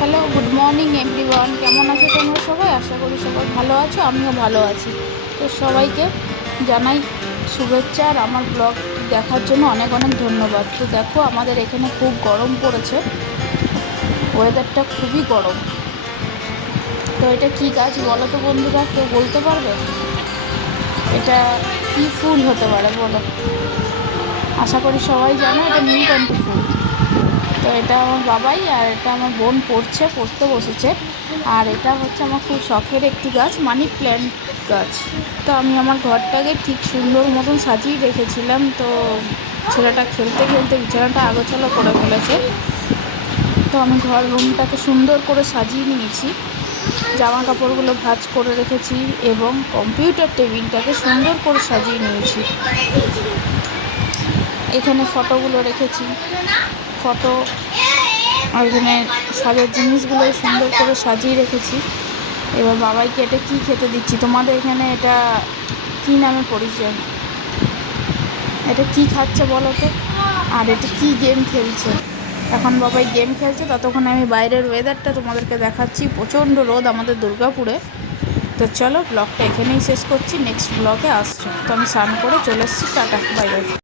Hello, good morning everyone. কেমন আছো তোমরা সবাই? আশা করি সবাই ভালো আছো, আমিও ভালো আছি। তো সবাইকে জানাই শুভেচ্ছা আর আমার ব্লগ দেখার জন্য অনেক অনেক ধন্যবাদ। তো দেখো, আমাদের এখানে খুব গরম পড়েছে, ওয়েদারটা খুবই গরম। তো এটা কী গাছ বলো তো বন্ধুরা, কেউ বলতে পারবে? এটা কী ফুল হতে পারে বলো? আশা করি সবাই জানো, এটা নীলকণ্ঠ ফুল। তো এটা আমার বাবাই আর এটা আমার বোন পড়তে বসেছে। আর এটা হচ্ছে আমার খুব শখের একটি গাছ, মানি প্ল্যান্ট গাছ। তো আমি আমার ঘরটাকে ঠিক সুন্দর মতন সাজিয়ে রেখেছিলাম। তো ছেলেটা খেলতে খেলতে বিছানাটা আগোছালো করে ফেলেছে। তো আমি রুমটাকে সুন্দর করে সাজিয়ে নিয়েছি, জামা কাপড়গুলো ভাঁজ করে রেখেছি এবং কম্পিউটার টেবিলটাকে সুন্দর করে সাজিয়ে নিয়েছি। এখানে ফটোগুলো রেখেছি, ফটো আর এখানে সাজার জিনিসগুলো সুন্দর করে সাজিয়ে রেখেছি। এবার বাবাইকে এটা কী খেতে দিচ্ছি, তোমাদের এখানে এটা কী নামে পরিচয়? এটা কি খাচ্ছে বলো তো? আর এটা কি গেম খেলছে? এখন বাবাই গেম খেলছে, ততক্ষণ আমি বাইরের ওয়েদারটা তোমাদেরকে দেখাচ্ছি। প্রচণ্ড রোদ আমাদের দুর্গাপুরে। তো চলো, ব্লগটা এখানেই শেষ করছি, নেক্সট ব্লগে আসছো। তো আমি স্নান করে চলে এসেছি, টাটা, বাই বাই।